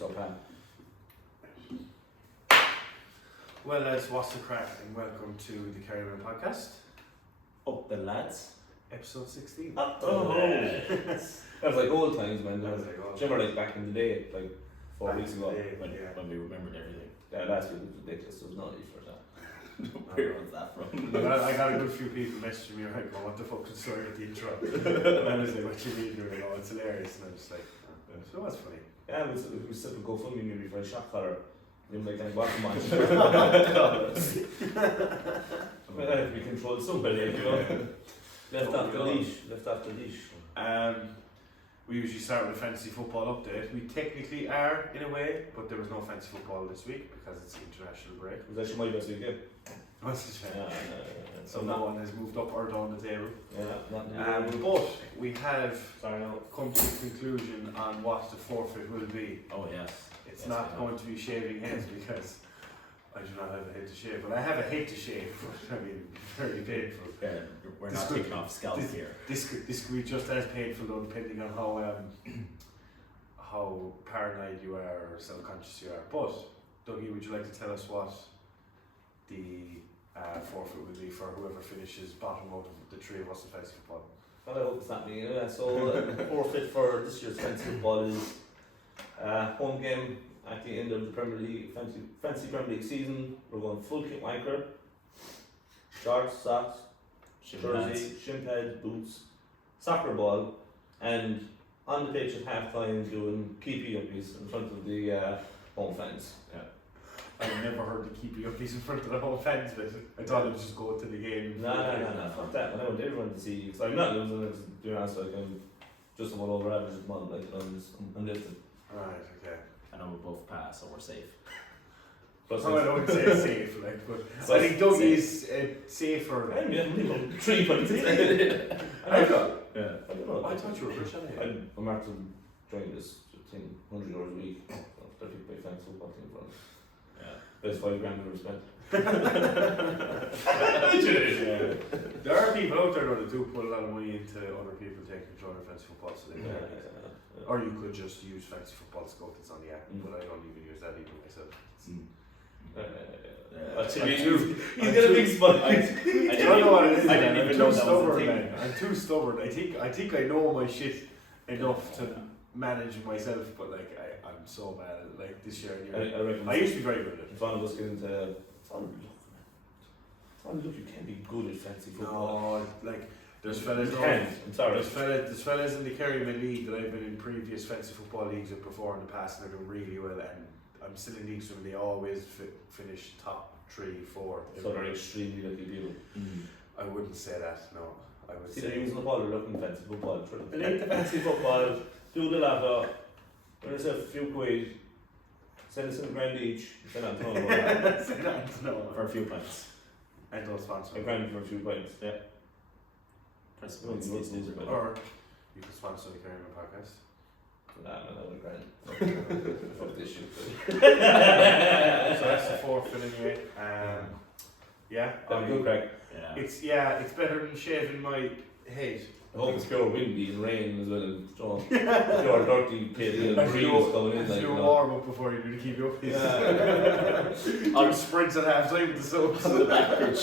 What's up, Pam? Well, what's the crack, and welcome to the Kerrymen Podcast, Up the lads. episode 16. That was like old times, man. That was like old Remember, like back in the day, like 4 weeks ago, when we remembered everything. Yeah, last week was ridiculous. There was no need for that. Where was that from? I got a good few people messaging me, like, what the fuck was the story with the intro? And I was like, what you mean? They were like, oh, it's hilarious. And I was like, so that's funny. Yeah, we set up a GoFundMe maybe for a shot collar. Then like, kind of bottom line. I mean, I have to be controlled somebody, you know. Left off the leash. We usually start with a fantasy football update. We technically are, in a way, but there was no fantasy football this week because it's the international break. It was actually my best week, yeah. So no one has moved up or down the table. Yeah, but we have come to a conclusion on what the forfeit will be. Oh yes. It's not going to be shaving heads because I do not have a head to shave, but I have a head to shave. I mean, very painful. Yeah, we're not taking off scalps here. This could be just as painful though, depending on how paranoid you are or self-conscious you are. But Dougie, would you like to tell us what the forfeit will be for whoever finishes bottom out of the three of us in fantasy football? Well, I hope it's not me. Yeah. So forfeit for this year's fantasy football is home game at the end of the Premier League fantasy Premier League season. We're going full kit wanker, shorts, socks, jersey, shin pads, boots, soccer ball, and on the pitch at half time doing keepy uppies in front of the home fans. Yeah. I've never heard the keepy uppies in front of the home fans, but I thought it would just go to the game. No, fuck that. I want everyone to see, because I'm not losing, to be honest, like I'm just about over average at the moment, like I'm lifting. Right, okay. I know we both pass, so we're safe. I don't say safe, like, but so I think Dougie's safer. I'm 3 points. I thought. Yeah. I don't know. I thought you were rich anyway. I'm after joining this thing, €100 a week. So 30 by fantasy football team for Yeah. Best $5,000 I've ever spent. There are people out there that do put a lot of money into other people taking control of fantasy football, so they or you could just use fantasy football scope that's on the app, but I don't even use that even myself. He's got a big spot. I don't know what it is. I didn't even know that was a thing. I'm too stubborn. I think I know my shit enough to manage myself, but like I'm so bad. Like this year, I reckon I used to be very good at it. If one of us get into it's all look, you can't be good at fantasy football. No, like there's fellas. I'm sorry. There's fellas in the Kerrymen league that I've been in previous fantasy football leagues with before in the past, and they're doing really well. And I'm still in leagues when they always finish top 3, 4. So they're extremely lucky people. I wouldn't say that. No, I would See, say. they're using the ball. They're looking fantasy football. They need the fantasy football. Do the lotto. Win yourself a few quid. Send us $1,000 each. Send on to For a few pints. And don't sponsor. $1,000 for a few pints. Yeah. Or you can sponsor the Kerrymen Podcast. Nah, $1,000. Fuck this shit. So that's the forfeit anyway. Yeah. Good crack. Yeah. It's better than shaving my head. I hope it's pure windy and rain as well as pure dirty pit and breeze coming in. Like, warm up before you do the keep up. Sprints at half time with the soaps on the back pitch.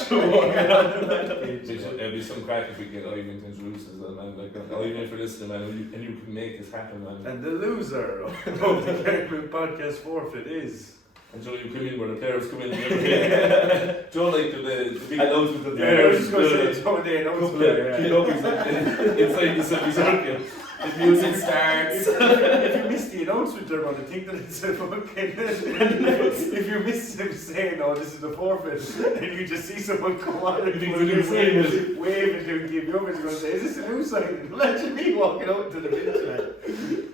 There'll be some crack if we get Ivington's Roosters and like even for listening, man, and you can make this happen, man. And the loser of the Kerrymen Podcast forfeit is. And Joe, you come in where the players come in and everything. Joe, like the big announcement that I was just going to say, Joe, the announcement. Inside the semicircle. The music starts. If you miss the announcement, they're going to think that it's a fucking. If you miss them saying, "Oh, this is the forfeit," and you just see someone come on and wave and give you up, and you're going to say, "Is this a new sign?" Imagine me walking out to the bench.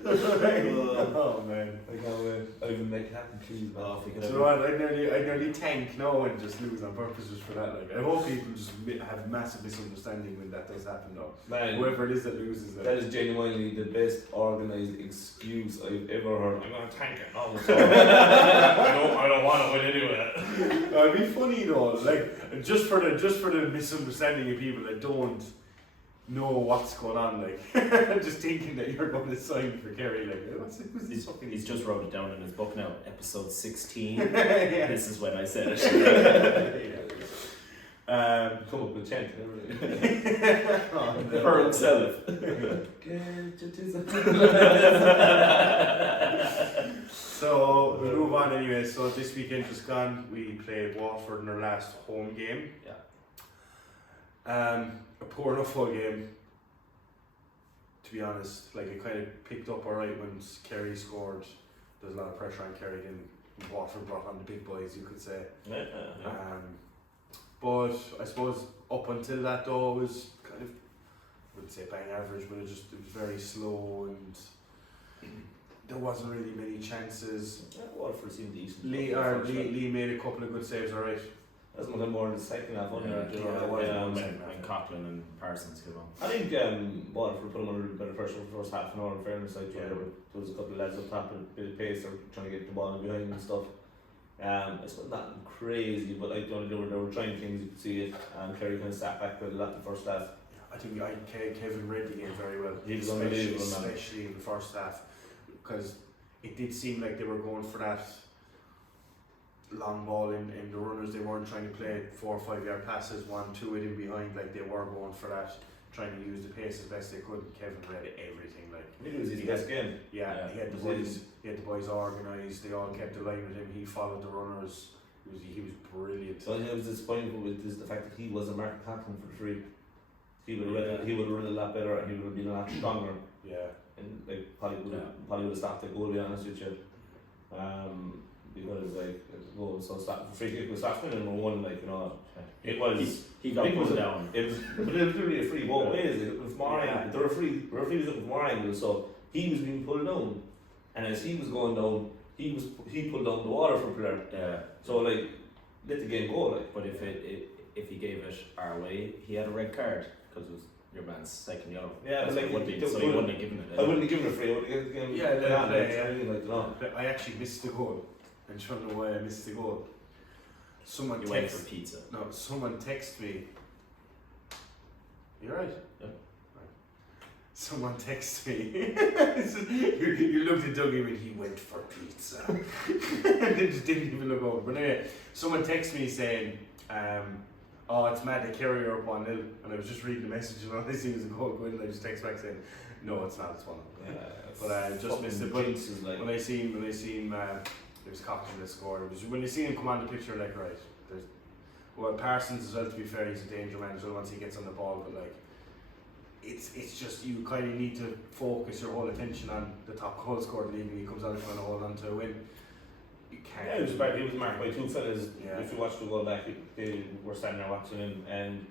Oh man! I even make it happen, please. So I nearly tank now and just lose on purpose just for that. Like I hope people just have massive misunderstanding when that does happen, though. Man, whoever it is that loses, that is genuinely the best organised excuse I've ever heard. I'm gonna tank it. No, so I don't want to win anyway. It'd be funny though, like just for the misunderstanding of people that don't know what's going on, like just thinking that you're going to sign for Kerry, like who's this fucking? He's just wrote it down in his book now. Episode 16. Yeah. This is when I said it. Come up with 10. For himself. So we move on anyway. So this weekend just gone, we played Waterford in our last home game. Yeah. A poor enough full game, to be honest. Like, it kind of picked up alright when Kerry scored. There's a lot of pressure on Kerry, and Waterford brought on the big boys, you could say. But I suppose up until that though, it was kind of, I wouldn't say bang average, but it was very slow, and there wasn't really many chances. Waterford seemed decent. Lee made a couple of good saves, alright. That's more in the second half. And Coughlin and Parsons came on. I think Waterford put them under a bit of pressure for the first half an hour, in fairness. Like, there was a couple of lads up top and a bit of pace, they're trying to get the ball in behind and stuff. It's not that crazy, but like, they were trying things, you could see it, and Kerry kind of sat back a lot in the first half. I think Kevin read the game very well, He was unbelievable, especially in the first half, because it did seem like they were going for that long ball in the runners. They weren't trying to play 4 or 5 yard passes, 1-2 it in behind, like they were going for that, trying to use the pace as best they could. Kevin read everything, like I think it was his best game. Yeah, he had the boys organised, they all kept the line with him, he followed the runners, he was brilliant. So I was disappointed with the fact that he wasn't marking Coughlin for the free. He would have run a lot better, and he would have been a lot stronger. Yeah. And like probably would have stopped the goal, to be honest with you. Because like so free kick was stopped in number 1, like, you know, it was he got pulled down. It was literally a free both ways. It was more angle. The referee was looking for more angles, so he was being pulled down, and as he was going down, he pulled down the Waterford player. Yeah. So like, let the game go, like. But if he gave it our way, he had a red card because it was your man's second yellow. Yeah, but like, so he wouldn't have given it. I wouldn't have given it free. I would have given it. I actually missed the goal. I'm trying to know why I missed the goal. Someone went for pizza. No, someone texted me. You alright? Yeah. Right. Someone texted me. you looked at Dougie when he went for pizza. And they just didn't even look over. But anyway, someone texted me saying, oh, it's mad that Kerry are up 1-0. And I was just reading the message, and all I see was a goal going, and I just text back saying, no, it's not, it's 1-0. But I just missed it. But when I seen it was Coughlin that scored. It was when you see him come on the picture, like, right, Parsons as well, to be fair, he's a danger man as well once he gets on the ball, but like, it's just, you kind of need to focus your whole attention on the top goal scorer in the league, and he comes out trying to hold on to a win. You can't. Yeah, he was marked by 2 fellas. Yeah. If you watch the goal back, they were standing there watching him, and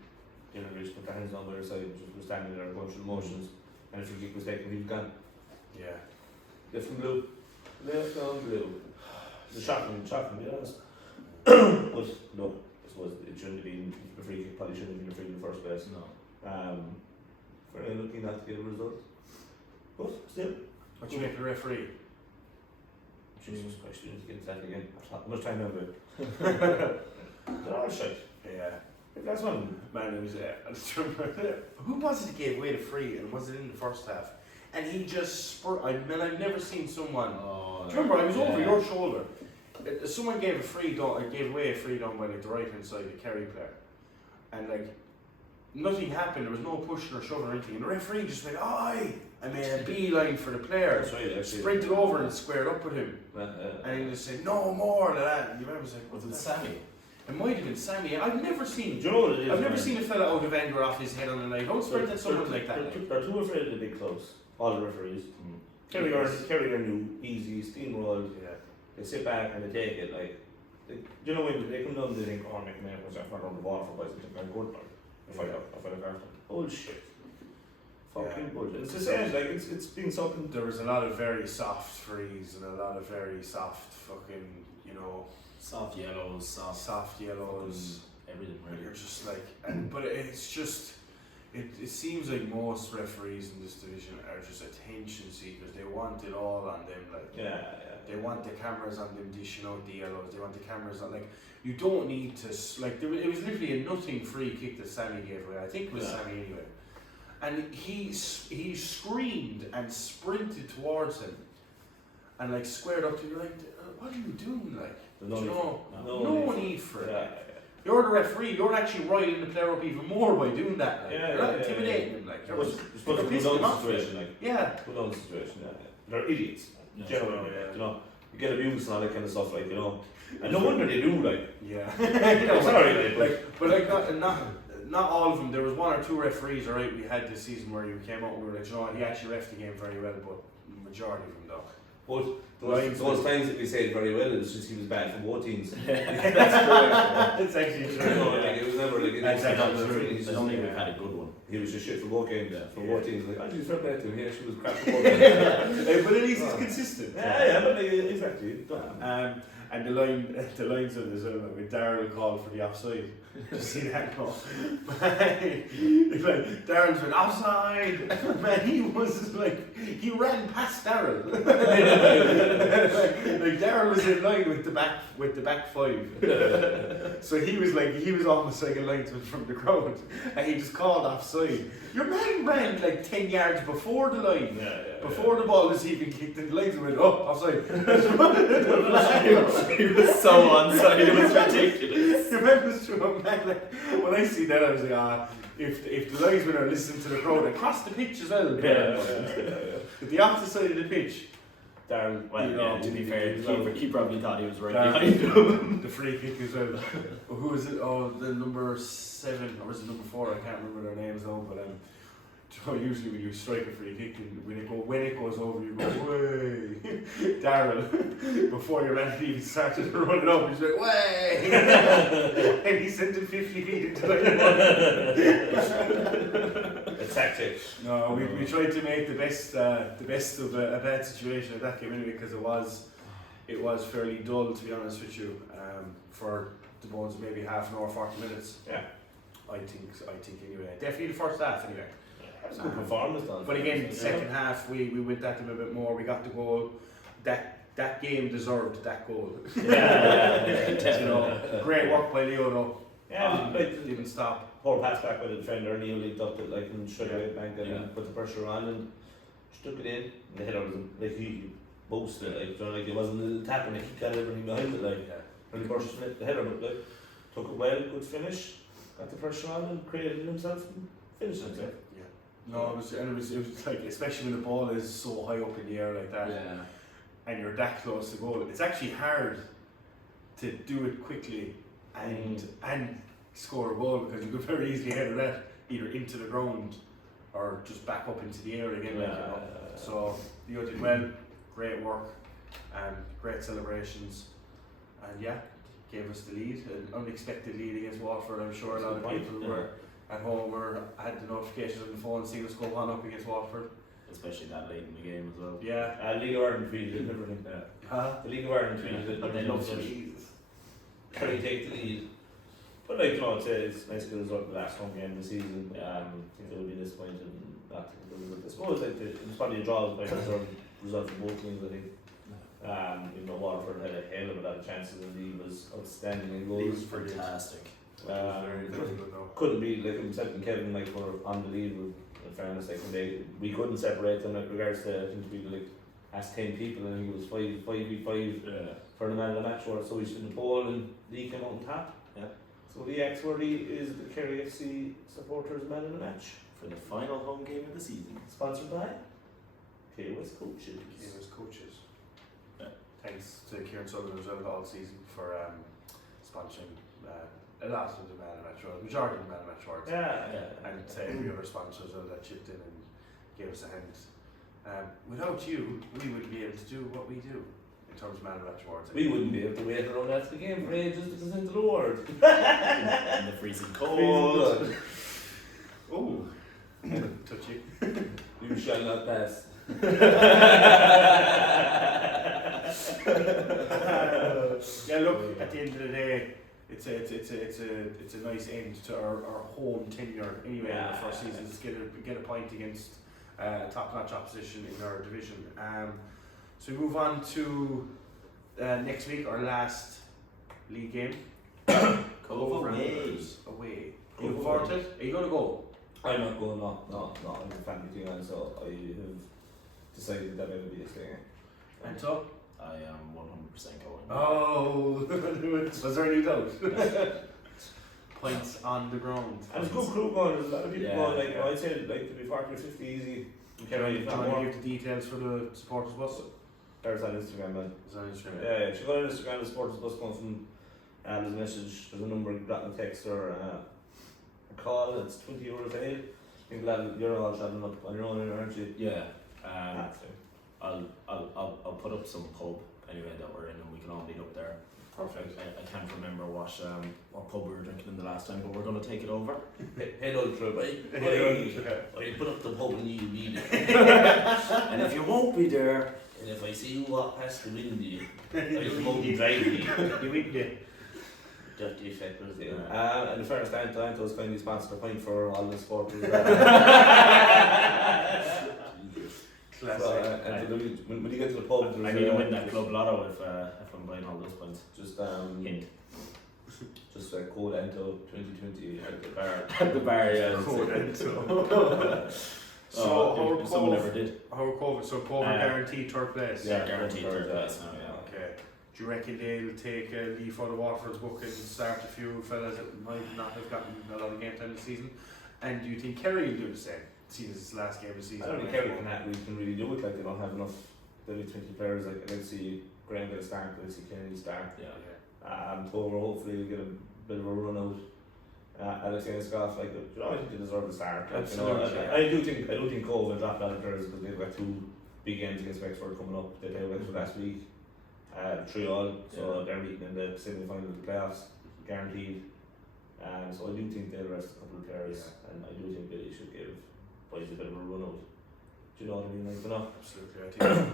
they just put their hands on the other side, just were standing there going through the motions, and if the kick was taken, he was gone. Yeah. Left and blue. The shocking, to be honest. But no, I suppose it shouldn't have been a free kick, probably shouldn't have been a free in the first place. No. Very lucky not to get a result. But still. What do you make the referee? Jesus Christ, you need to get into that again. How much time have we? They're all shite. Yeah. That's one. Man, it was who was it that gave away the free, and was it in the first half? And he just I've never seen someone. Do you remember? I was over your shoulder. Someone gave away a free down by like the right hand side of the Kerry player, and like nothing happened. There was no pushing or shoving or anything. And the referee just went, "Aye!" I made a beeline for the player. That's right, actually. Sprinted over and squared up with him, and he just said, "No more of that." And you remember, was like, "Was it Sammy?" It might have been Sammy. I've never seen. Do you know what it is? I've never seen a fella out of anger off his head on the night. Don't sprint at someone like that. They're too afraid of the big clubs. All the referees. Kerry are new, easy, steamrolled. Yeah. They sit back and they take it. Like, you know, when they come down, they think, "Oh, I'm making myself not on the ball for boys. I'm good, like, if I look after." Bullshit. Fucking bullshit. It's the same. Like, it's been something. There was a lot of very soft frees and a lot of very soft fucking, you know, soft yellows, everything. Really. You're just like, but it's just. It seems like most referees in this division are just attention seekers. They want it all on them. Like, they want the cameras on them dishing out the yellows. They want the cameras on. Like, you don't need to. Like, it was literally a nothing free kick that Sammy gave away. I think it was Sammy anyway. and he screamed and sprinted towards him, and like squared up to you like, what are you doing? Like, no need for it. Yeah. You're the referee. You're actually riling the player up even more by doing that. Like, you're not intimidating him. Like, you're supposed to put down the situation. Like, put down the situation. Yeah. They're idiots. Generally, you know, you get abused and all that kind of stuff. Like, you know, and no wonder they do. Like, I'm sorry, but not all of them. There was one or two referees, alright, we had this season where you came out and we were like, you know what, he actually reffed the game very well, but the majority of them don't. But those times that we said very well, it's just he was bad for both teams. That's correct. It's actually true. It was never like that's true. I don't think we've had a good one. He was just shit for both games. For both teams, like, I just fair play to him. Yeah, she was crap for both games. But at least it's consistent. But exactly. And the lines on as well, when Darryl called for the offside. Did you see that call? It's like Darryl's been offside. Man, he was like, he ran past Darryl. like Darryl was in line with the back five. So he was almost like a linesman from the crowd, and he just called offside. Your man ran like 10 yards before the line, before the ball was even kicked, and the linesman went, oh, offside. He was so onside, it was ridiculous. You remember this man, like, when I see that, I was like, if the linesmen are listening to the crowd across the pitch as well, the opposite side of the pitch. Darryl, to be fair, he probably thought he was right behind him. The free kick as well. Who was it? Oh, the number 7, or was it number 4? I can't remember their names now, but usually when you strike a free kick, and when it goes over, you go, way. Darryl, before your man even started to run it up, he's like, way. And he sent it 50 feet into a tactic. No, we tried to make the best of a bad situation at that game anyway, because it was fairly dull, to be honest with you, for the bones maybe half an hour, 40 minutes. Yeah. I think anyway. Definitely the first half anyway. That was a good performance, though. But again, the second half we went at them a bit more. We got the goal. That game deserved that goal. You know, great work by Leo though. Yeah, didn't stop. Poor pass back by the defender. Neil leaped up it like and straight away banked it and put the pressure on and stuck it in. And the header was like he boasted it, like it wasn't a little tap and he got everything behind it like really burst the header, but like took it well, good finish, got the pressure on and created himself and finished himself. No, it was like, especially when the ball is so high up in the air like that, and you're that close to goal. It's actually hard to do it quickly and score a goal, because you could very easily header that either into the ground or just back up into the air again. So you did well, great work, and great celebrations, and gave us the lead, an unexpected lead against Waterford. I'm sure a lot of people were at home had the notifications on the phone seeing us go on up against Waterford. Especially that late in the game as well. League of Ireland tweeted it and everything. The League of Ireland tweeted it. But they love it. Kerry take the lead. But like, you know, it's nice to get a result the last home game of the season. I think they would be disappointed in not to get the result. I suppose like it was probably a draw, but a result for both teams, I think. You know, Waterford had a hell of a lot of chances, and Lee was outstanding in goals. He was fantastic. Very good though. Couldn't be like himself and Kevin like were on the lead. In fairness, like we couldn't separate them with regards to, I think we like asked 10 people and he was 5v5 for the man of the match, or so he's in the pole and Lee came out on top. So the ex-wordy is the Kerry FC supporters man of the match for the final home game of the season. Sponsored by KWS Coaches. Thanks to Kieran Sullivan as well all season for sponsoring a lot of the man of match awards, majority of the man of match awards. And to every other sponsor as well that chipped in and gave us a hand. Without you, we wouldn't be able to do what we do in terms of man of match awards. We wouldn't be able to wait around after the game for ages to present the award. In the freezing cold. Oh, touchy. You shall not pass. Look, at the end of the day, it's a nice end to our home tenure anyway in the first season. Just get a point against top-notch opposition in our division. So we move on to next week, our last league game. Cobh Ramblers away. Are you looking forward to it? Are you going to go? I'm not going, not I'm a family thing, and so I have decided that I will be staying. Anto? I am 100% going. Oh, was there any doubt? Points on the ground. And it's a good crew going, there's a lot of people going, like, yeah. I'd say, like, to be 40 or 50 easy. Do you want to give the details for the supporters bus? There's on Instagram, man. It's on Instagram. Yeah, if you go on Instagram, the supporters bus going from, there's a message, there's a number, got a text or a call, it's €20 a head. I think you're all travelling up on your own, aren't you? Yeah. That's I'll put up some pub anyway that we're in, and we can all meet up there. perfect. I can't remember what pub we were drinking in the last time, but we're going to take it over. Head on through, right? I put up the pub and you leave it. And if you won't be there, And if I see you walk past the window, I come out and drive you. You win there. Dirty feckers there. And the fairness, Anto's kindly sponsored a pint for all the supporters. Classic. And when you get to the pub, I need to win that club lotto if I'm buying all those points. Just Hint. just code Anto 2020 at the bar. At the bar, yeah. Code Anto. So someone ever did. How are Cobh? So Cobh are guaranteed third place. Yeah, guaranteed third place now, yeah. Okay. Do you reckon they'll take a leaf out of Waterford's book and start a few fellas that might not have gotten a lot of game time this season? And do you think Kerry will do the same? Seeing as it's the last game of the season. I don't think Kerry can really do it. Like they don't have enough. There'll be 20 players. Like I'd see Graham get a start. I'd see Kennedy start. Yeah. Tover hopefully will get a bit of a run out. Alexander Scott, like I think they deserve a start. Like, Absolutely. I do think Cobh will drop out of players because they've got two big games against Wexford coming up. They played Wexford last week, 3-all, so they're meeting in the semi-final of the playoffs, guaranteed. So I do think they'll rest a couple of players, and I do think Billy should give boys a bit of a run out. Do you know what I mean? Like, Absolutely, I think.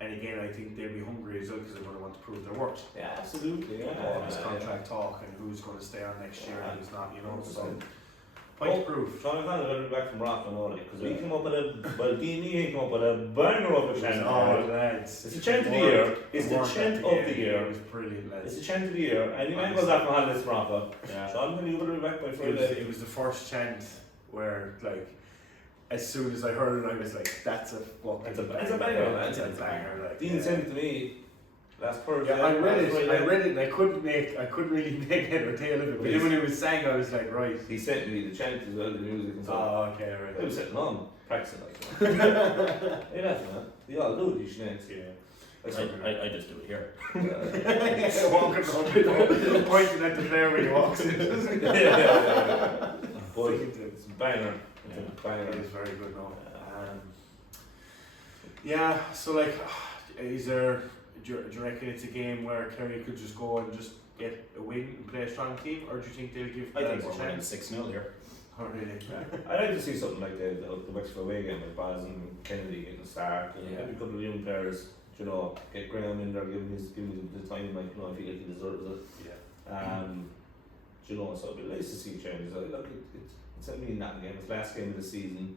And again, I think they'll be hungry as well because they're going to want to prove their worth. Yeah, absolutely. Yeah. All this contract talk and who's going to stay on next year and who's not, you know. So, point proof. Sean O'Connor will be back from Rock and all that because he came up with he came up with a banger of a chant. Oh, lads. It's the chant of the year. It's the chant of the year. It was brilliant, lads. It's the chant of the year. And you goes out from Hollis Rock. Yeah. Sean will be back by Friday. It was the first chant where, like, as soon as I heard it, I was like, "That's a fucking It's a banger. It's a banger." Like, Dean sent it to me last Thursday. Yeah, I read it, and I couldn't really make head or tail of it. But then when it was sang, I was like, right. He sent me the chant as well, the music and stuff. Oh, okay, right. I was sitting on practicing like that. Hey, that's man. You all do these shenanigans. Yeah. I just do it here. Walking around, pointing at the player when he walks in. But it's a banger. It's a banger. It is very good now. Yeah, so like, do you reckon it's a game where Kerry could just go and just get a win and play a strong team, or do you think they'll give I think lads we're a winning chance? 6-0 here. Oh, really? I'd like to see something like the Wexford away game with Baz and Kennedy getting a start. And maybe a couple of young players, you know, get Graham in there, give him the time, like, you know, I feel like he deserves it. Yeah. You know, so it'd be nice to see changes. Look, it's a mean that game. It's last game of the season.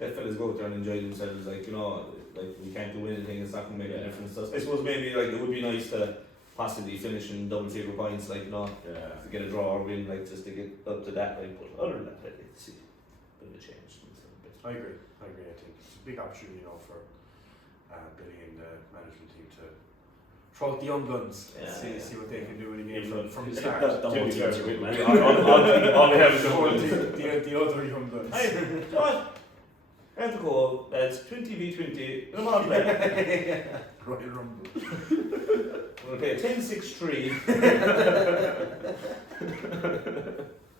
Let fellas go out there and enjoy themselves. Like, you know, like we can't do anything. It's not going to make a difference. So I suppose maybe like it would be nice to possibly finish in double figure points. Like, you know, to get a draw or win, like just to get up to that. Like, but other than that, I'd like to see a bit of a change. I agree. I think it's a big opportunity, you know, for Billy and the management team to throw out the young guns, see what they can do in a game from the start. The whole team's good, man. All they have is the whole team. The other young guns. Hey, you know what? Anto, that's 20v20 in a mountain play. Royal Rumble. We're going to play a 10-6-3.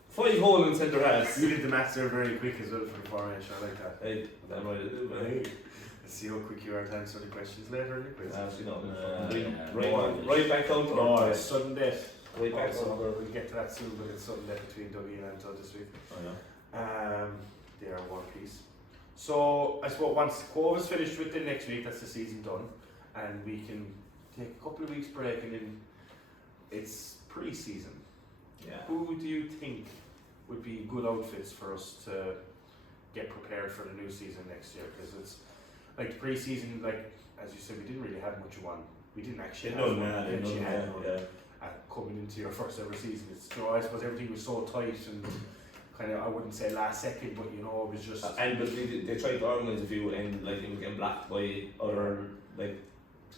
5 hole in centre half. You did the maths there very quick as well for the formation. I like that. Hey, that might do, but Let's see how quick you are to answer the questions later in the quiz. you know, right back out to Oh, sudden death. Right back Also, out. we'll get to that soon, but it's sudden death between Duggie and Anto this week. They are one piece. So I suppose once Cobh is finished with them next week, that's the season done, and we can take a couple of weeks break, and then it's pre-season. Yeah. Who do you think would be good outfits for us to get prepared for the new season next year? Because it's like the pre-season, like as you said, we didn't really have much of one. We didn't actually have one. Coming into your first ever season. It's, you know, I suppose everything was so tight and kind of, I wouldn't say last second, but it was just. And but they tried to organise a few, and like it was getting blocked by other like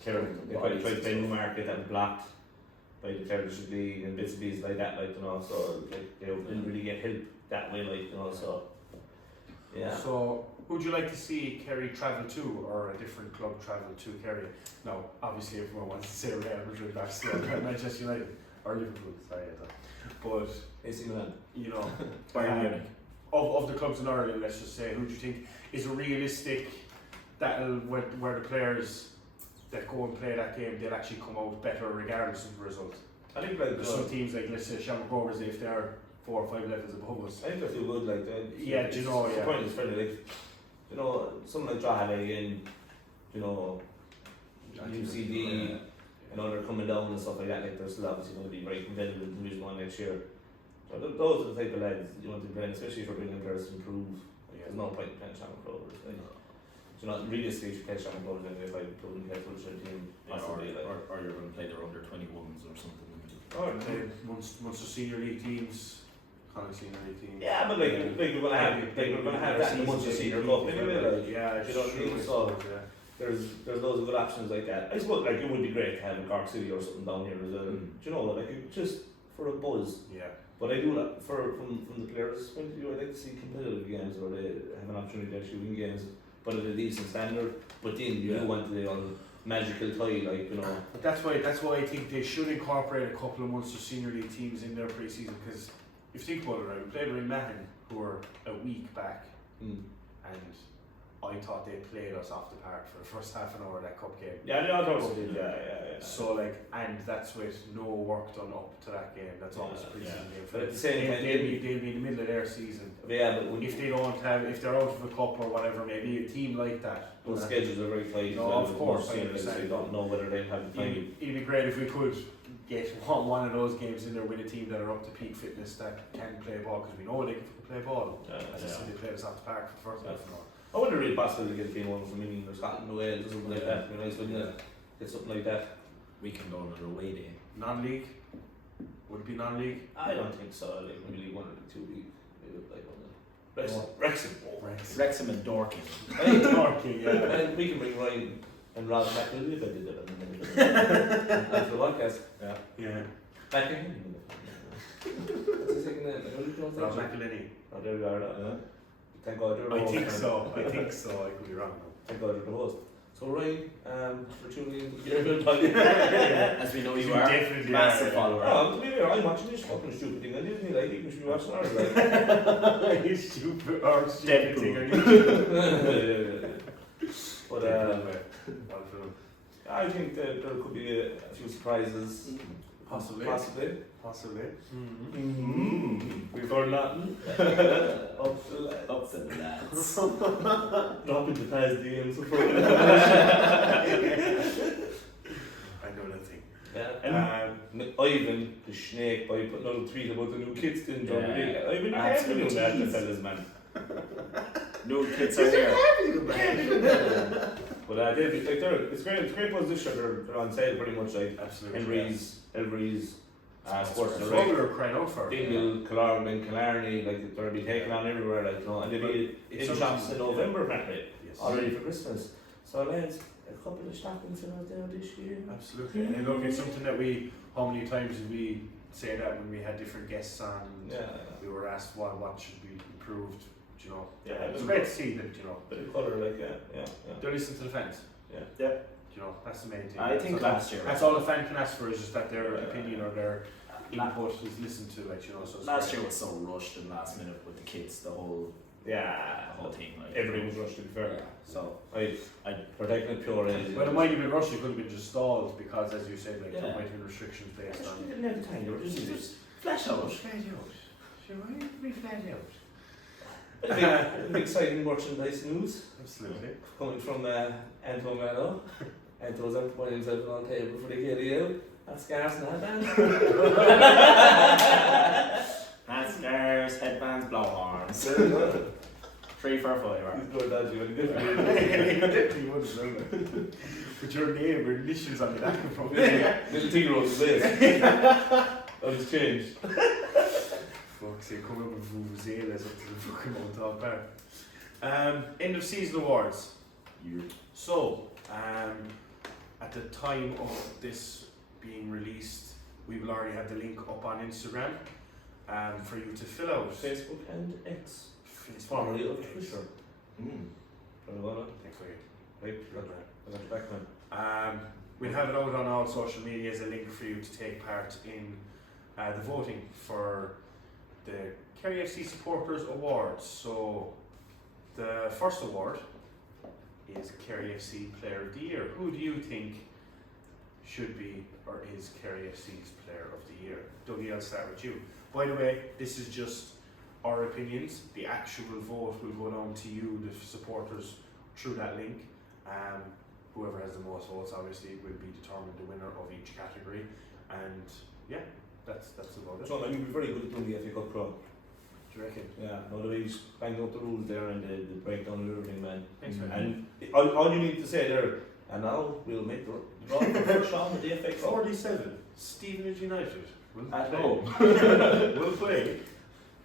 Kerry. They tried to play Newmarket and blocked by the Kerry League and bits and pieces like that, like so like they didn't really get help that way, like so. Yeah. So, would you like to see Kerry travel to, or a different club travel to Kerry? Now, obviously, everyone wants to say Real Madrid, Barcelona, Manchester United, or Liverpool. Sorry, but AC Milan. Bayern Munich. Of the clubs in Ireland, let's just say, who do you think is a realistic that where the players that go and play that game, they'll actually come out better regardless of the result? I think like There's some teams like, let's say Shamrock Rovers, if they're 4 or 5 levels above us. I think they feel good, like Yeah, it's, the point is fairly like someone like Drogheda and UCD they're coming down and stuff like that. Like they're still obviously going to be very competitive in Division 1 next year. So those are the type of lads you want to bring, especially if you're bringing players to improve. There's no point in playing Shamrock Rovers. Realistically, if you play Shamrock Rovers, then if I put in the Fulshire team, possibly or you're going to play their under 21s or something. Or play Munster Senior League teams, Connacht Senior League teams. Yeah, but like we're going to have that in the Munster Senior Cup anyway. Like, yeah, so there's loads of good options like that. I suppose like it would be great to have a Cork City or something down here as well. Like just for a buzz. Yeah. But I do like from the players' point of view, I like to see competitive games where they have an opportunity to actually win games, but at a decent standard. But then you want the magical tie, But that's why I think they should incorporate a couple of Munster Senior League teams in their pre-season, because if you think about it, right, we played with Mahon, who were a week back, and I thought they played us off the park for the first half an hour of that cup game. Yeah, I thought they did. Yeah. So and that's with no work done up to that game. That's always a pre-season game. But at the same time, they'll be in the middle of their season. Yeah, but if they're out of the cup or whatever, maybe a team like that. Those schedules are very tight. No, of course, I don't know whether they have the time. It'd be great if we could get one of those games in there with a team that are up to peak fitness that can play ball, because we know they can play ball. As I said, they played us off the park for the first half an hour. I wonder if it's possible to get a team over from England or Scotland or Wales or something like that. It'd be nice, wouldn't it? Get something like that. We can go on an away day. Non-league? Would it be non-league? I don't think so. Like maybe League 1 or League 2 league. Maybe like Wrexham and Dorking. Dorking, yeah. And we can bring Ryan and Rob back if I did that. After the podcast. Yeah. Back in. What's his second name? Rob McElhenney. Oh, there we are. Thank God you're the host. I think so. I could be wrong though. Thank God you're the host. So Ryan, for tuning in to the Kerrymen Podcast. As we know you are definitely massive follower. To be fair, I'm watching this fucking stupid thing on Disney. Like you should be watching ours. Like stupid thing. But I think that there could be a few surprises. Possibly. We've heard nothing. Up the lads. Drop into past DMs. I know that thing. Yeah. Ivan, the snake, by putting out a tweet about the new kids didn't drop it. Ivan, you can't be doing that to fellas, man. New kids are here. But it's great position. They're on sale pretty much, like absolutely. Elvery's, Sports That's what we were crying out for. Dingle, Killarney, like they'll be taken on everywhere, like and they'll be in shops in November apparently, already for Christmas. So lads, a couple of stockings out there this year. Absolutely. And look, it's something that how many times did we say that when we had different guests on? We were asked what should be improved. It was great to see that, bit of colour, like they listen to the fans. Yeah. That's the main thing. I think last year. That's all a fan can ask for, is just that their opinion or their input is listened to, So last year was so rushed and last minute with the kids, the whole thing. Like, everything was rushed, to be fair. Yeah. So I protecting it pure. Well, it might have been rushed. It could have been just stalled because, as you said, there might have been restrictions based on. They didn't have the time. They were just flash out. Exciting merchandise news. Absolutely. Coming from Anto Mello. Anto's out putting himself on the table for the KDL. That's scarves and headbands. Hat scarves, headbands, blowhorns. 3 for 5. He's good, that's you. Definitely wouldn't. But your name or initials on the back of from Little Tigger was the base. That was changed. Fuck's sake, come up with Zeal is up to the fucking Montauk Bar. End of season awards. So, at the time of this being released, we will already have the link up on Instagram for you to fill out. Facebook and X. Facebook Formerly of X. Twitter. Very well done. Thanks, Wade. Right, Good man. I got your back, man. We'll have it out on all social media as a link for you to take part in the voting for the Kerry FC Supporters Awards. So the first award is Kerry FC Player of the Year. Who do you think should be or is Kerry FC's Player of the Year? Dougie, I'll start with you. By the way, this is just our opinions. The actual vote will go down to you, the supporters, through that link. Whoever has the most votes obviously will be determined the winner of each category, and yeah, that's about it. John, I think we're very good at doing the FA Cup Club. Do you reckon? Yeah, no, the way you banged out the rules there and the breakdown and everything, man. Thanks, man. And all you need to say there, and now we'll make the draw for first round of the FA Cup. 47, Stevenage United. At home. We'll play.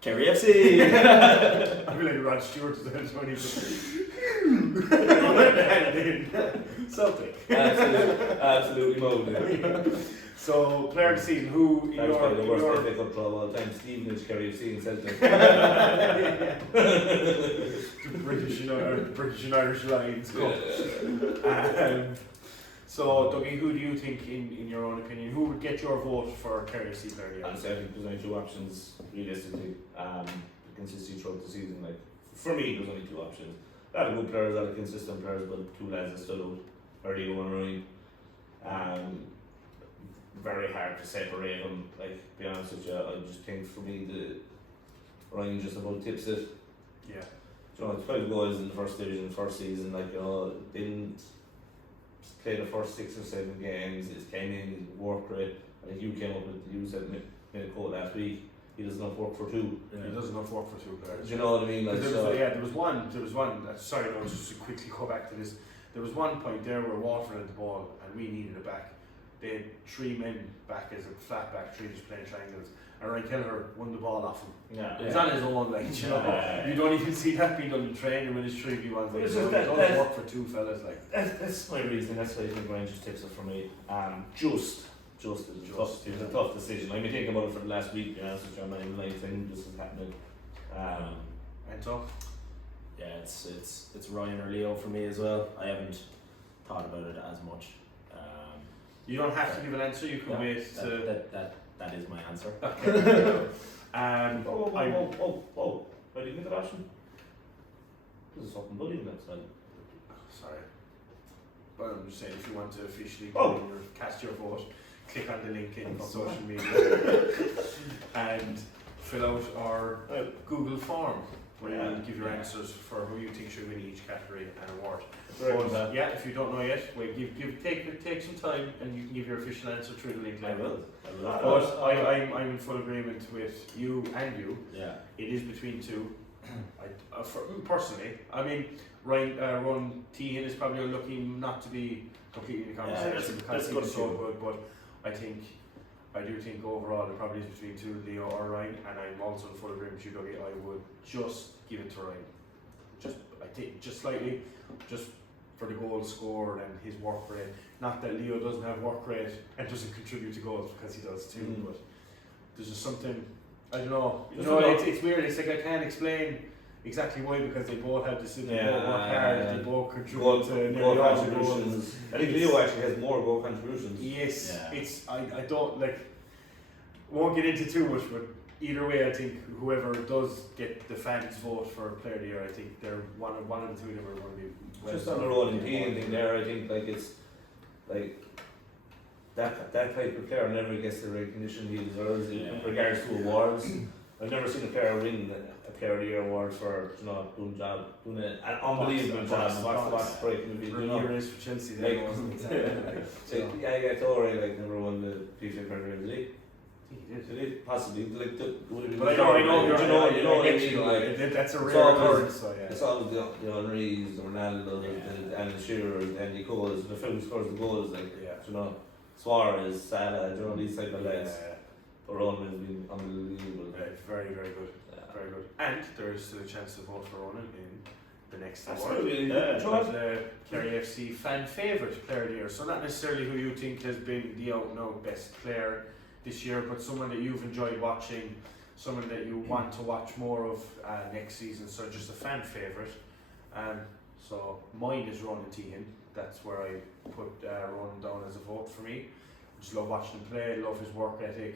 Kerry FC. I feel like Rod Stewart there, Tony. Celtic. Absolutely molded. So, player of the season, who in That was probably the worst your FA Cup draw of all time. Stevenage, Kerry FC and Celtic. British and Irish Lions Cup. So, Dougie, who do you think, in your own opinion, who would get your vote for Kerry FC Player of the Year? Honestly, I think there's only two options, realistically. Consistency throughout the season. Like, for me, there's only two options. A lot of good players, a lot of consistent players, but two lads that stood out early going around. Very hard to separate them. Like, to be honest with you, I just think for me, Ryan just about tips it. Yeah. You know, 12 goals in the first division, first season, like, you know, didn't play the first 6 or 7 games, it came in, worked great. I think you came up with, you said, made a quote last week, he does not work for two. Yeah. He does enough work for two players. Do you know what I mean? Like, there was one, sorry, no, just to quickly go back to this. There was one point there where Waterford had the ball and we needed it back. They had 3 men back as a flat back, 3 just playing triangles. And Ryan Kelleher won the ball off him. Yeah. He's on his own, like, you know. You don't even see that being done in training when it's 3v1. Like, It's it just does work for two fellas, like. That's my reason, that's why I think Ryan just tips it for me. Just is a tough decision. I've been thinking about it for the last week, to be honest with you, I'm not even this is happening. Anto? Yeah, it's Ryan or Leo for me as well. I haven't thought about it as much. You don't have to give an answer, you can wait to. That is my answer. Okay. Why did you get that option? This is fucking bullying, that's not. Sorry. But I'm just saying, if you want to officially cast your vote, click on the link in social media and fill out our Google form where you give your answers for who you think should win each category and award. But if you don't know yet, wait, take some time and you can give your official answer through the link. I will. But I'm in full agreement with you and you. Yeah. It is between two. Personally, I mean, Ron Tehan is probably unlucky not to be completely in the conversation because he's so good. But I do think overall it probably is between two, Leo or Ryan, and I'm also in full agreement with you, Dougie. I would just give it to Ryan. I think just slightly, just for the goals scored and his work rate. Not that Leo doesn't have work rate and doesn't contribute to goals, because he does too. But there's just something, I don't know. It's weird. It's like I can't explain exactly why, because they both have this. They both work hard. They both contribute to goal contributions. I think Leo actually has more goal contributions. Yes, it's. I don't like. Won't get into too much, but either way, I think whoever does get the fans' vote for Player of the Year, I think they're one of the two of them are going to be. Just on the rolling pin thing there, I think like it's like that type of player never gets the recognition he deserves in regards to awards. I've never seen a player win a Player of the Year award for doing an unbelievable job. What's breaking the beat? Year is for Chelsea. Like, Torre never won the FIFA Premier League. Did he? Did he? Possibly. Like, but I know you know what I mean. Like, that's a rare occurrence. So it's all the Henrys, the Ronaldo, the Alan Shearer, the Andy Coles, the film scores the goals. Like, you know, Suarez, Salah, these type of lads. But Rowan has been unbelievable. Very, very good. Very good. And there is still a chance to vote for Ronan in the next award. Absolutely. Kerry FC fan favourite player of the year. So not necessarily who you think has been the out-and-out best player this year, but someone that you've enjoyed watching, someone that you want to watch more of next season. So just a fan favourite. So mine is Ronan Tehan. That's where I put Ronan down as a vote for me. Just love watching him play, love his work ethic,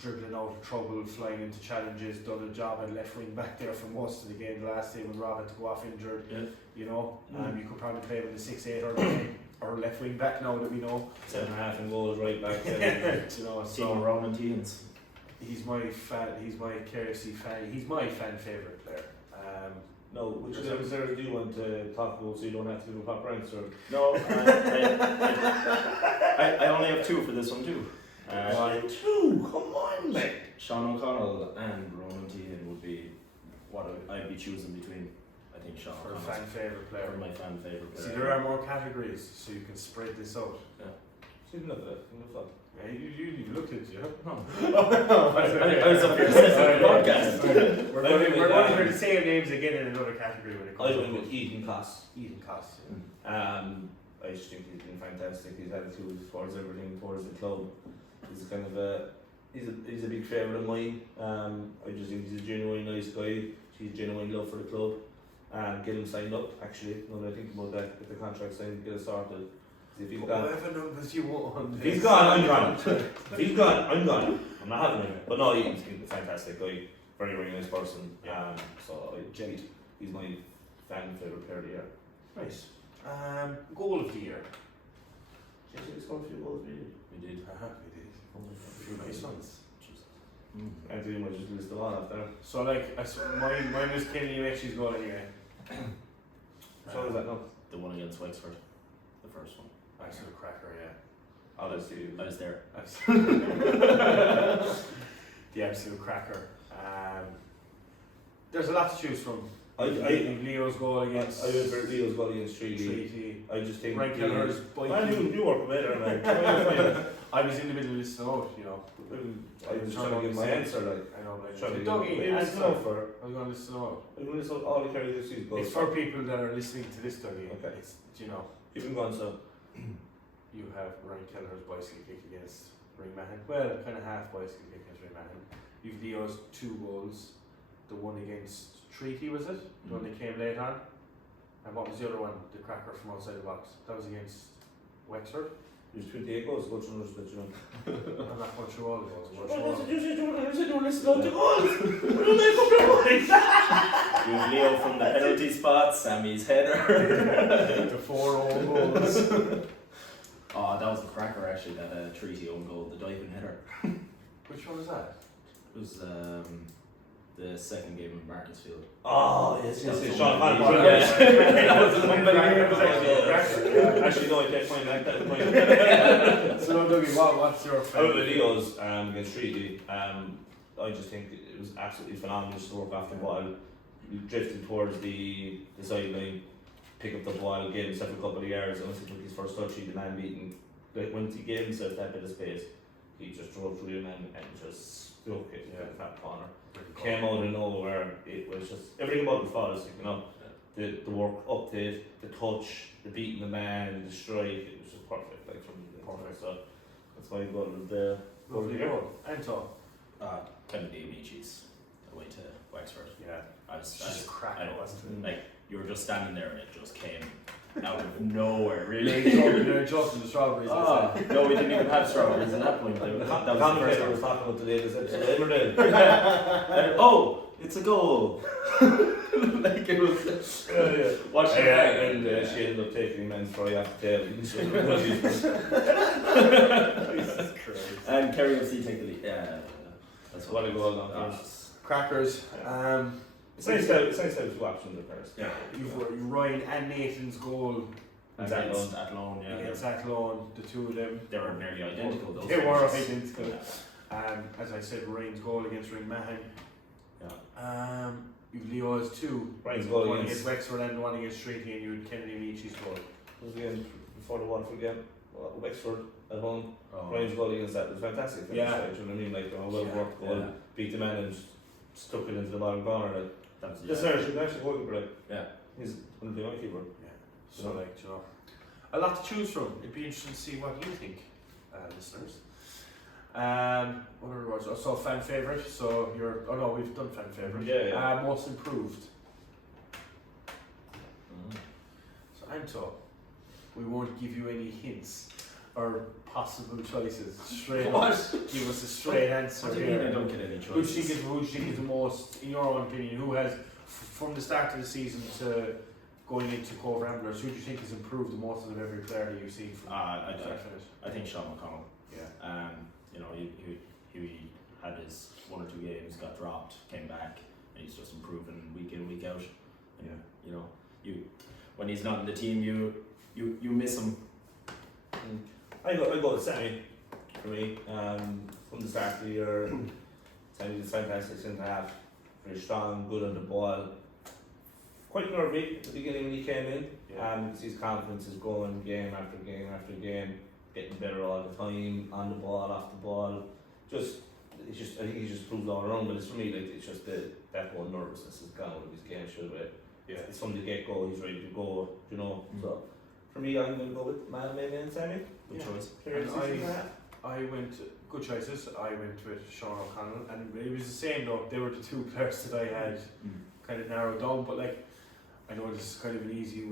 dribbling out of trouble, flying into challenges, done a job at left wing back there for most of the game the last day when Rob had to go off injured. Yeah. You know, you could probably play with a 6'8" or left wing back now that we know. 7.5 and goals right back. You know, Team of Ronan Tehans. He's my Kerry FC fan. He's my fan favourite player. No, which episode do you want to talk about so you don't have to do a pop ranks? Or? No, I only have two for this one too. Two? Come on, mate. Sean O'Connell and Ronan Tehan would be what I'd be choosing between. I think Sean For a O'Connell fan favourite player. for my fan favourite player. See, there are more categories, so you can spread this out. Yeah. So you look at it. Yeah, you looked at it, yeah? No. I was up here listening to the podcast. We're going to hear the same names again in another category when it comes I went with Ethan Coss. Eden Cost. I just think he's been fantastic. His attitude towards everything, towards the club. He's kind of he's a big favourite of mine. I just think he's a genuine nice guy. He's genuine love for the club. Get him signed up actually. Now that I think about that, get the contract signed, get it sorted. If he's gone, whatever numbers you want. if he's gone, I'm gone. If he's gone, I'm gone. I'm not having him. But no, he's a fantastic guy. Very, very nice person. So he's my fan favourite player of the year. Nice. Goal of the year. He scored a few goals, really. We did. We did. A few nice ones. Anto Duggie might just list the one after. So like, mine was Kenny UH's goal anyway. So is that no? The one against Wexford, the first one. Absolute cracker, yeah. Oh, that's you. I was there. The absolute cracker. There's a lot to choose from. I Leo's goal against. went for Leo's goal against Treaty. Treaty. I just think. Ryan Kelleher's You work better, man. I was in the middle of listening out, you know. I was trying to get my answer, like. I know, but Trying to Dougie, get answer. my for. I was going to listen out. I'm going to listen all the Kerry FC goals. It's for people that are listening to this, Dougie. Okay. It's, you know, Keep him going, so. you have Ryan Kelleher's bicycle kick against Ringmahon. Well, kind of half bicycle kick against Ringmahon. You've Leo's 2 goals. The one against Treaty, was it? The one that came late on? And what was the other one? The cracker from outside the box. That was against Wexford. There's 28 goals, go through numbers, but you know. I'm not going through all the goals. I'm going What through all was of it them. you said? You were listening to goals. We don't make up your minds. You have Leo from the penalty spot, Sammy's header. The 4 own goals. Oh, that was a cracker actually, that Treaty own goal, the diving header. Which one was that? It was the second game in Marcusfield. Oh, yes, Sean Connery. Connery. That was an unbelievable goal. Actually, no, I can't find that. So, Dougie, what's your Out of favourite? Leo's against Treaty, I just think it was absolutely phenomenal to work off the ball. He drifted towards the sideline, pick up the ball, gave himself a couple of yards, and once he took his first touch, he the man beaten. Like, once he gave himself that bit of space, he just drove through him and just stuck it in that corner. Came out of nowhere. It was just everything about the flawless, you know. The work up to it, the touch, the beating the man, the strike, it was just perfect, like from the perfect. So that's why I got the Lovely goal. Anto. Kennedy Amicis away to Wexford. Yeah. I was Just cracker, wasn't it? like, you were just standing there and it just came out of nowhere, really. They're joking the strawberries. Oh, no, we didn't even have strawberries at that point. That was the first commentator was one. talking about the latest episode ever did. Oh, it's a goal. Like it was. Watch it. And she ended up taking men's fry off the table. Jesus Christ. And Kerry FC take the lead. Yeah, that's What a goal now. Ah. Crackers. It's nice to have 2 options at first. Yeah. You've Ryan and Nathan's goal Against Athlone, yeah. against Athlone, the 2 of them. They were nearly identical. Those They were finishes. identical. Yeah. As I said, Ryan's goal against Ringmahon. Yeah. You've Leo's 2. Ryan's goal one against Wexford and one against Treaty, and you had Kennedy Michi's goal. was again before the Waterford game. Wexford at home. Oh. Ryan's goal against that was fantastic. Yeah. Do you know what I mean? Like, well worked goal, Yeah. beat the man and stuck it into the bottom corner. Like, That was this Irish is actually goalkeeper. Like, Yeah. he's going to be my keeper. Yeah. So like, you know, a lot to choose from. It'd be interesting to see what you think, listeners. What are the words? So fan favourite. So you're. Oh no, we've done fan favourite. Yeah. Most improved. Mm. So Anto, we won't give you any hints or possible choices. Straight. What? Give us a straight answer. What do you mean I don't get any Who do you choices? think is the most, in your own opinion, who has, from the start of the season to going into Cobh Ramblers, who do you think has improved the most out of every player that you've seen from start to finish? I think Sean McConnell. Yeah. You know, he had his 1 or 2 games, got dropped, came back, and he's just improving week in, week out. And, you know, when he's not in the team, you miss him. I go with Sammy for me. From the start of the year, Sammy did fantastic centre half. Very strong, good on the ball. Quite nervy at the beginning when he came in. Because his confidence is growing game after game after game, getting better all the time, on the ball, off the ball. I think he just proves all around. But it's for me, like, it's just that whole nervousness is gone with his game straight away. Yeah. It's from the get go. He's ready to go. You know. So for me, I'm going to go with Man, maybe, and Sammy. Good choice. And I went, good choices. I went with Sean O'Connell, and it was the same though. They were the 2 players that I had kind of narrowed down. But like, I know this is kind of an easy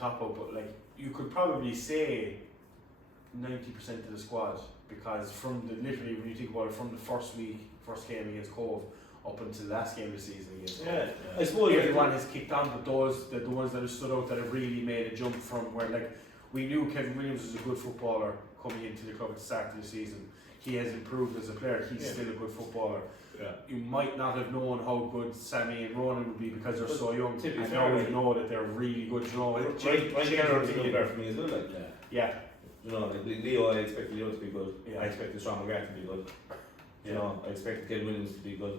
cop out, but like, you could probably say 90% of the squad, because from literally when you think about it, from the first game against Cobh up until the last game of the season against Cobh. I suppose Everyone has kicked on, but the ones that have stood out that have really made a jump from where, like, we knew Kevin Williams was a good footballer coming into the club at the start of the season. He has improved as a player. He's still a good footballer. Yeah. You might not have known how good Sammy and Ronan would be because they're so young, to be and fair, now we know that they're really good. You know, Ryan Kerr is a good player for me as well. Like, yeah, you know, like Leo, I expected Leo to be good. Yeah. I expected Sean McGrath to be good. You know, I expected Kevin Williams to be good.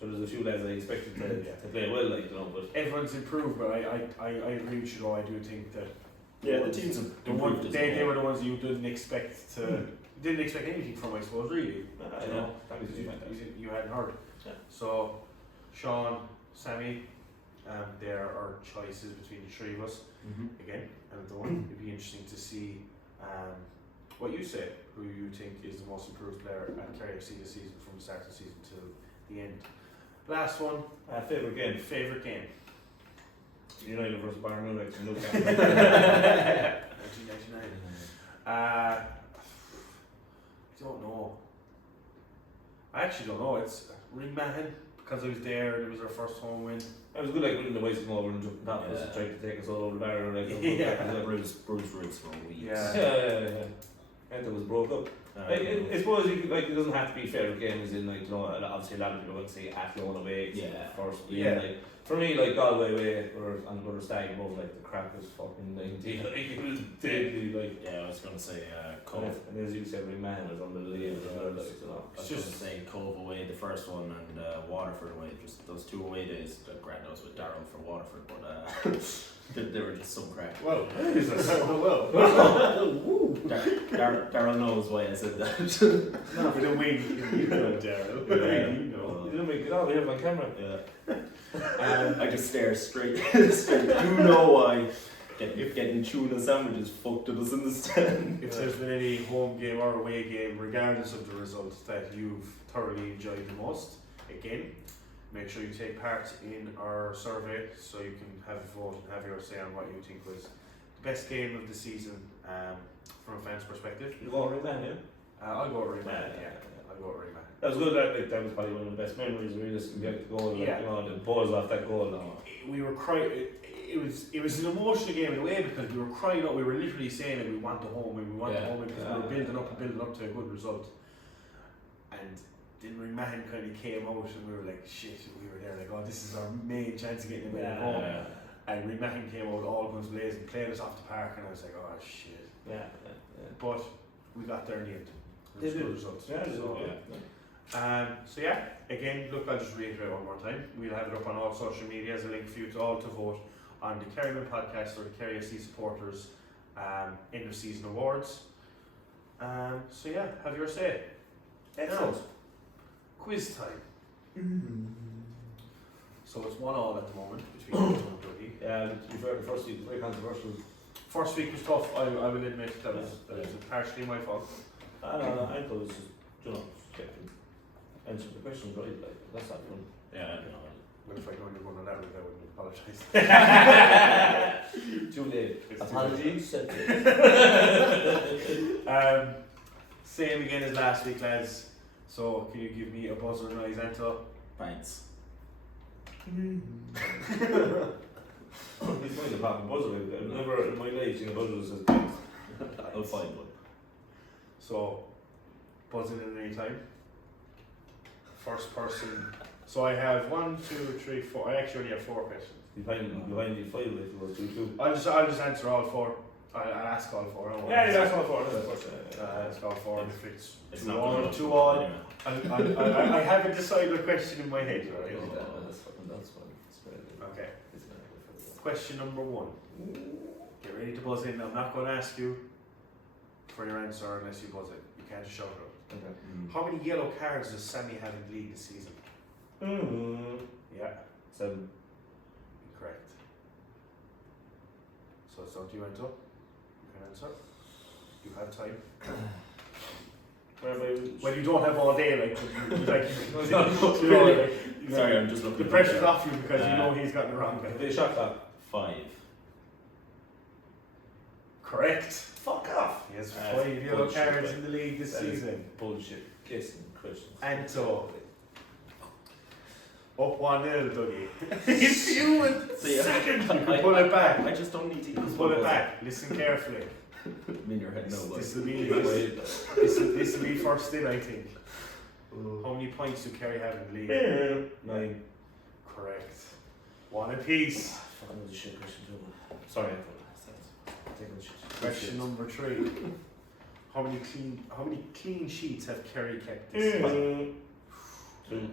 So there's a few lads I expected to play well, like, you know, but everyone's improved. But I agree with you. Though I do think that the teams have improved. They were the ones you didn't expect to. Didn't expect anything from, I suppose, really. I know. You hadn't heard. Yeah. So, Sean, Sammy, there are choices between the 3 of us. Again, and the one. It'd be interesting to see what you say, who you think is the most improved player at Kerry FC this season, from the start of the season till the end. Last one. Favourite game. Favourite game. United versus Bayern Munich. 1999. I don't know. I actually don't know. It's Ringmahan, because I was there and it was our first home win. It was good, like, winning the ways come over and jumping top of us and trying to take us all over the barrier. Like, Bruce roots for weeks. Yeah. Anto was broke up. I suppose it doesn't have to be favourite game, as in, like, you know, obviously a lot of people would say Athlone away first. Like, for me, like, Galway away or on the other side, both, like, the crack was fucking 90. Like, it was deadly, like. Yeah, I was gonna say Cobh. And as you said, Ringman was unbelievable as well, like, you know. I was just saying Cobh away the first one and Waterford away. Just those 2 away days. Grant knows with Darryl for Waterford, but they were just some crack. Well, Darryl knows why I said that. No, with a wing, you know, Darryl. You know. You didn't make it out, we have it on camera. I just stare straight. You know why? Getting tuna sandwiches fucked us in the stand. If there's been any home game or away game, regardless of the results, that you've thoroughly enjoyed the most, again, make sure you take part in our survey so you can have a vote and have your say on what you think was the best game of the season from a fan's perspective. You go Ringman, yeah? I'll go Ringman, I'll go Ringman. That was good, that was probably one of the best memories of realistically getting the goal, like, you know, the buzz off that goal. We were crying. It was an emotional game in a way, because we were crying out. We were literally saying that we want the home win, because we were building up to a good result. And then Ringman kind of came out and we were like, shit, we were there like, oh, this is our main chance of getting a home. And Ringman came out all guns blazing, played us off the park, and I was like, oh shit. But we got there in the end. It was good results. So yeah, again, look, I'll just reiterate one more time. We'll have it up on all social media as a link for you to all to vote on the Kerrymen Podcast or the Kerry FC supporters end of season awards. So yeah, have your say. Excellent. Now, quiz time. So it's 1-1 at the moment between Anto and Duggie. Yeah, to be fair, the first week was very controversial. First week was tough, I will admit that was partially my fault. I thought it was just, you know, checking. Answer the questions right, like, that's not fun. Yeah, I don't know. Well, if I know you're going on that route, I wouldn't apologise. Too late. It's too Apology accepted. Same again as last week, lads. So, can you give me a buzzer noise, Anto? Thanks. He's going to pop a buzzer. I've never in my life seen a buzzer that says thanks. I'll find one. So, buzzing in any time. First person. So I have 1, 2, 3, 4. I actually only have 4 questions. You find the 5 if it was 2. I'll just answer all 4. I'll ask all 4. Yeah, that's all for it. I'll ask all 4 if it's It's 2 not all. good 2 all. anyway. I haven't decided a question in my head, right? That's fine. Okay. Question number 1. Get ready to buzz in. I'm not going to ask you for your answer unless you buzz in. You can't just shout it out. Okay. How many yellow cards does Sammy have in the league this season? Yeah, 7. correct. So it's up to you, Anto. You can answer. You have time. Well, you don't have all day, like, Sorry, I'm just looking. the pressure's off you because you know he's gotten it wrong. The shot clock. 5. Correct. Fuck off. He has That's 5 yellow bullshit, cards but in the league this that is season. Bullshit. Guessing questions. Anto. Up 1-0, Dougie. If you would second, you can pull it back. I just don't need to use Pull it back. Listen carefully. In your head, no. This will be first in, I think. How many points do Kerry have in the league? 9. Correct. 1 apiece. Fucking was a shit question too. Sorry, I taking shit. Question number 3. How many clean sheets have Kerry kept this season? 2.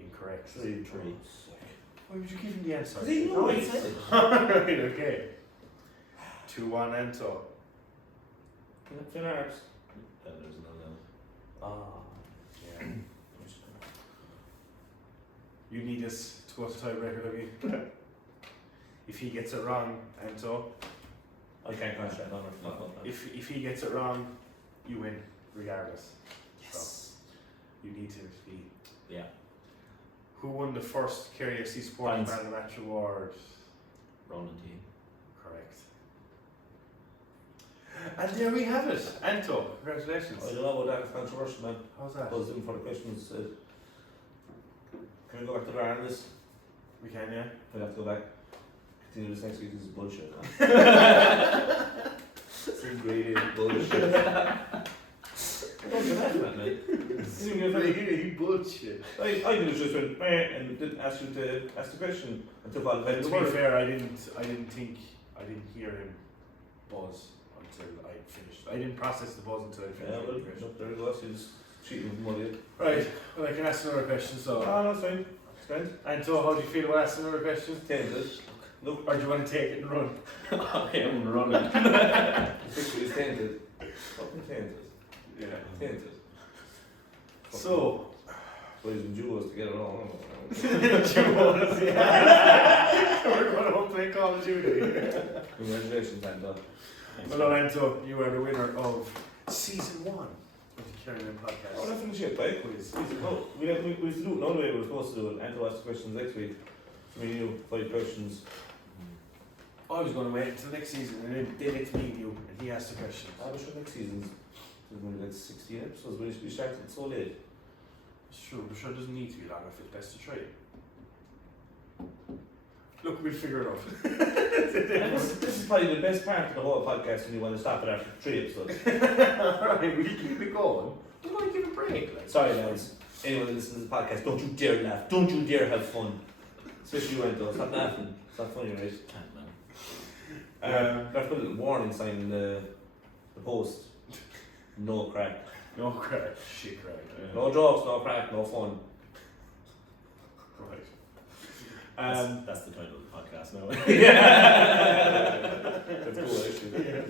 Incorrect. 3. Why would you give him the answer? Because he knew what he said. Right, okay. 2-1 Anto. Thin arms. Then there's another. Yeah. You need this to go to tiebreaker, Dougie. If he gets it wrong, Anto. I can't catch that number. If he gets it wrong, you win, regardless. Yes. So, you need to be. Yeah. Who won the first Kerry FC Sporting Man of the Match award? Ronan T. Correct. And there we have it. Anto, congratulations. I don't know about that. It's controversial, man. How's that? I was looking for the questions. Can we go back to the on this? We can, yeah. We have to go back. Continue this next week. This is bullshit. It's ingredient bullshit. Don't do that, man. You bullshit. I could have just went and didn't ask you to ask the question and took all the To time. be fair, I didn't hear him buzz until I finished. I didn't process the buzz until I finished. Yeah, well, the question. look, there it goes. He's cheating with money. Right. Well, I can ask another question. So, That's fine. It's fine. Anto, how do you feel about asking another question? Tainted. Look, Or do you want to take it and run? I am running. it's tainted. Fucking tainted. Yeah. Tainted. So, Boys and jewels to get it all. Jewels, yeah. We're going to play Call of Duty. Congratulations, Anto. Well, Anto, you are the winner of season 1 of the Kerrymen Podcast. Oh, that's shit, right? Quiz. No, we have to do it another way we were supposed to do it. Anto asked the questions next week. So we knew 5 questions. I was going to wait until next season and then it's me and you, and he asked the questions. I'm sure next season's going to be like 16 episodes. We started so late. It's true, but sure it doesn't need to be long if it's best to try it. Look, we'll figure it out. This is probably the best part of the whole podcast when you want to stop it after 3 episodes. Alright, we'll keep it going. We want to give a break. Like. Sorry, lads. Anyone that listens to this podcast, don't you dare laugh. Don't you dare have fun. Especially you, Anto. Stop laughing. It's not funny, right? Can't, man. Let's put a little warning sign in the post. No crack. No crack. Shit crack. No jokes, no crack, no fun. Right. That's the title of the podcast now. That's cool, actually. Yeah.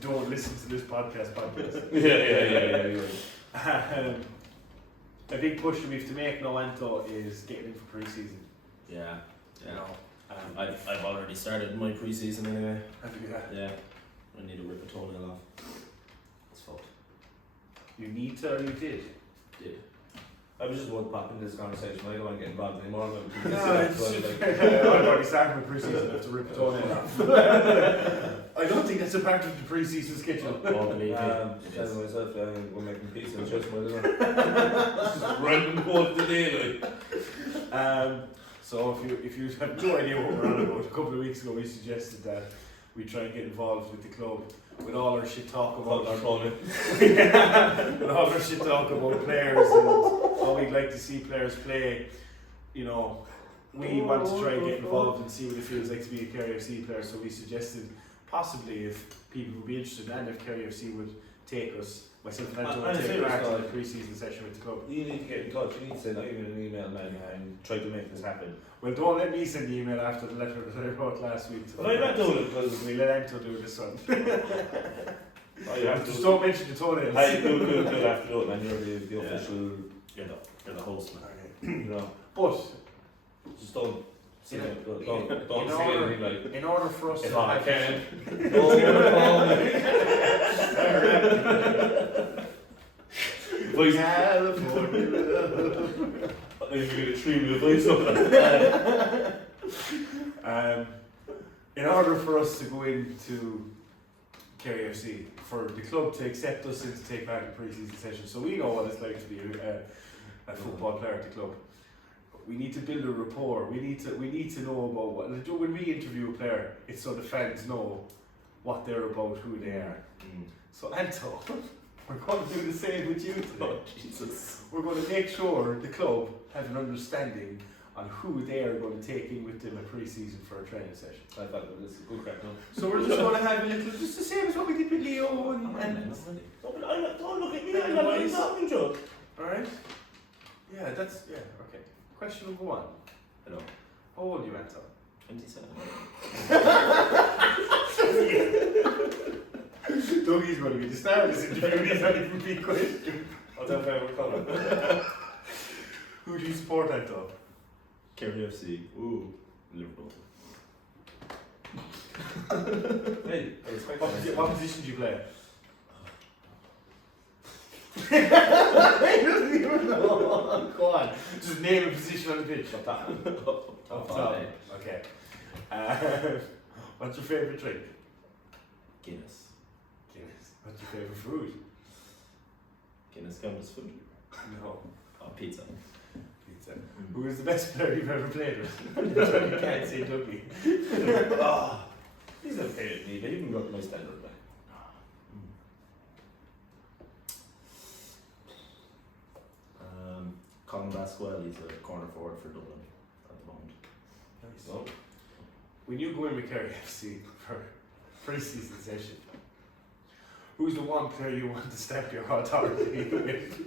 Don't listen to this podcast. Yeah. a big push we have to make now, Anto, is getting in for pre-season. Yeah. You know, I've already started my pre-season anyway. have you that? Yeah. I need to rip a toenail off. It's fucked. You need to, or you did? Did. I was just about to pop into this conversation. I don't want to get involved anymore. No, I've already started my pre-season. I have to rip a toenail off. I don't think that's a part of the pre-season schedule. Oh, believe me. Telling myself we're making peace and just this is random quote today. So if you have no idea what we're on about, a couple of weeks ago we suggested that we try and get involved with the club with all our shit talk about with all our shit talk about players and how we'd like to see players play. You know, we want to try and get involved and see what it feels like to be a Kerry FC player. So we suggested possibly if people would be interested and if Kerry FC would take us, myself and Anto would take part in the pre-season session with the club. You need to get in touch. You need to send even an email, man, and try to make this happen. Well, don't let me send the email after the letter that I wrote last week. Well, I'm not doing it because we let Anto do this one. you have Just to don't mention the toenails. I do have to do it, man. You're the official. You're the host, man. You know, But just don't say Yeah. it. Don't in say order, anything like. in order for us If to I have can. Voice. California. I'm going to stream the voice up. In order for us to go into Kerry FC, for the club to accept us and to take part in the pre-season session, so we know what it's like to be a football player at the club. We need to build a rapport. We need to know about what. When we interview a player, it's so the fans know what they're about, who they are. So Anto, we're going to do the same with you today. Oh, Jesus. We're going to make sure the club have an understanding on who they are going to take in with them in pre-season for a training session. I thought it was a good crack now. So we're just going to have a little, just the same as what we did with Leo and Don't look at me, I'm not even talking to you. alright? Yeah, okay. Question number one. Hello. How old are you, Anto? 27. Dougie's going to be the star of this interview, he's not even being questioned. What's our favourite colour? Who do you support, Anto? Kerry FC. Ooh. Liverpool. Hey, I respect that. What position do you play? He doesn't even know. Go on. Just name a position on the pitch. Top five. Okay. What's your favourite drink? Guinness. Guinness. What's your favourite food? Guinness counts as food. No. Oh, pizza. Pizza. Who is the best player you've ever played with? You can't say Dougie. Oh, he's okay with me, but he can go up my standard, man. Colin Basquel, he's a corner forward for Dublin at the moment. Nice. So, When you go in with Kerry FC for pre-season session, who's the one player you want to stamp your authority with?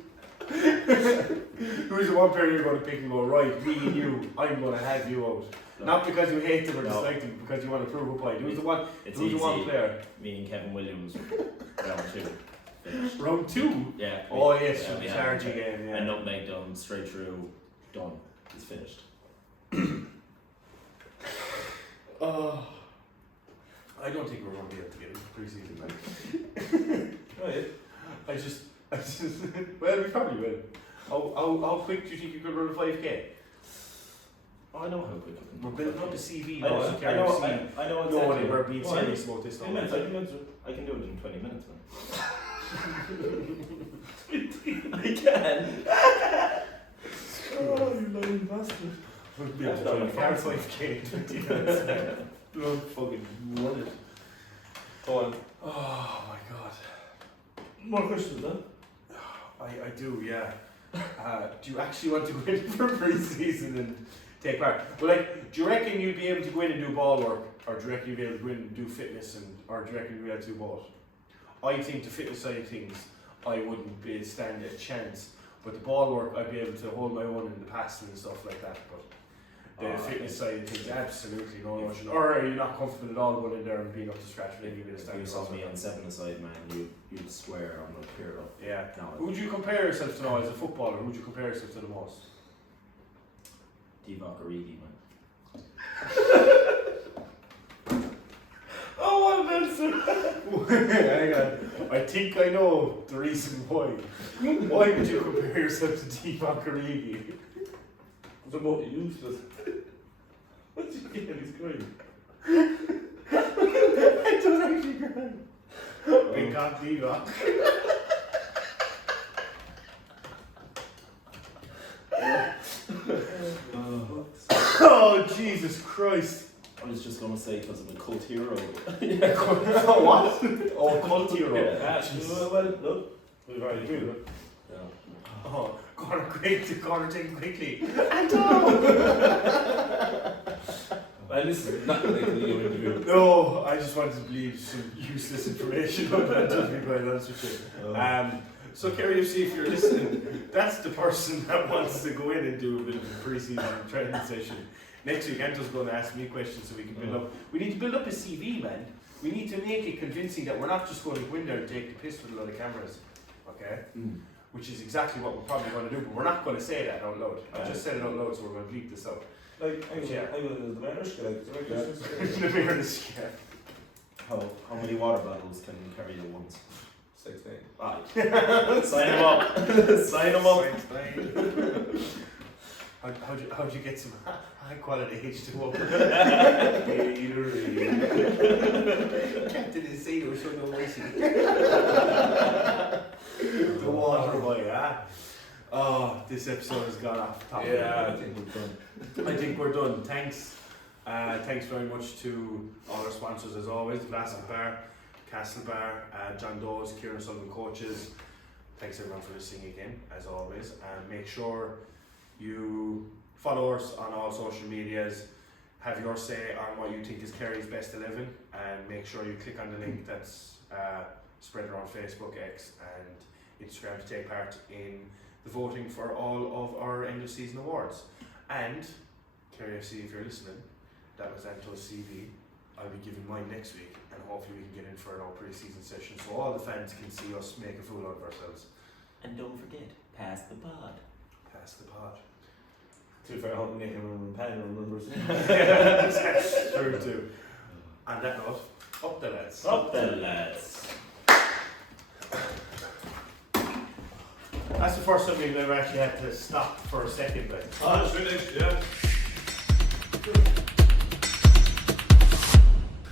Who's the one player you're going to pick and go, right, me and you, I'm going to have you out? No. Not because you hate them or No. dislike them, because you want to prove a point. Who's the one? It's Who's the one easy. player? Me and Kevin Williams, round 2. Finished. Round 2? Yeah. Oh yes, yeah, the we charge had again. a Yeah. nutmeg done, straight through, done. It's finished. Oh, I don't think we're going to be able to get into pre-season. Man. oh yeah. I just, well, we probably will. How quick do you think you could run a 5k? Oh, I know how quick I can. We're building up the CV I now. know, so I Kerry know, FC. I know No, exactly. they were being Well, serious about this. 10 minutes, I can do it in 20 minutes, man. I can. Oh, you lying bastard. We'll be able to run a car 5k in 20 minutes. Blood fucking won it. Go on. Oh my god. More questions, huh? I do, yeah. Do you actually want to go in for pre-season and take part? But like, do you reckon you'd be able to go in and do ball work, or do you reckon you'd be able to go in and do fitness, or do you reckon you'd be able to do both? I think the fitness side of things, I wouldn't be able to stand a chance. But the ball work, I'd be able to hold my own in the passing and stuff like that. But the fitness side of things, absolutely no notion. Or are you not comfortable at all going in there and being up to scratch with any bit of If standing? you saw me on 7-a-side, man, you'd swear I'm not pure up. Yeah. No, Who would you compare yourself to now as a footballer? Who would you compare yourself to the most? Divock Origi, man. Oh, what an answer! Hang on. I think I know the reason why. Why would you compare yourself to Divock Origi? The most useless. What's he getting? He's crying. It does actually cry. Big cock Divock. Oh, Jesus Christ. I was just gonna say because of the cult hero. Oh, what? Oh, cult hero. Yeah, well, look, we've already do it. Yeah. Oh, corner take quickly. And this is not like the Leo interview. No, I just wanted to believe some useless information on that, to be quite honest with you. So Kerry FC, if you're listening, that's the person that wants to go in and do a bit of a pre-season training session. Next week, Anto's going to ask me questions so we can build up. We need to build up a CV, man. We need to make it convincing that we're not just going to go in there and take the piss with a lot of cameras, okay? Which is exactly what we're probably going to do, but we're not going to say that out loud. I just said it out loud, so we're going to bleep this out. Like, I was the Marish, like, The weirdest, yeah. How many water bottles can you carry at once? 16. Right. Sign them up. Sign them up. How'd you get some high quality H2O? Captain is zero, so no wasting. The water boy, ah. Oh, this episode has gone off topic. Yeah, I think we're done. I think we're done. Thanks. Thanks very much to all our sponsors as always, Vlasic Bar, Castle Bar, John Doe's, Kieran Sullivan Coaches. Thanks everyone for listening again, as always. And make sure you follow us on all social medias. Have your say on what you think is Kerry's best 11, and make sure you click on the link that's spread around Facebook, X, and Instagram to take part in the voting for all of our end of season awards. And Kerry FC, if you're listening, that was Anto's CV. I'll be giving mine next week, and hopefully we can get in for our pre-season session so all the fans can see us make a fool out of ourselves. And don't forget, pass the pod. Pass the pod. To be fair, I hope Nick and Pan remembers. That's true too. On that note, up the lads. Up the lads. That's the first time we've ever actually had to stop for a second. Like. Oh, it's finished, yeah.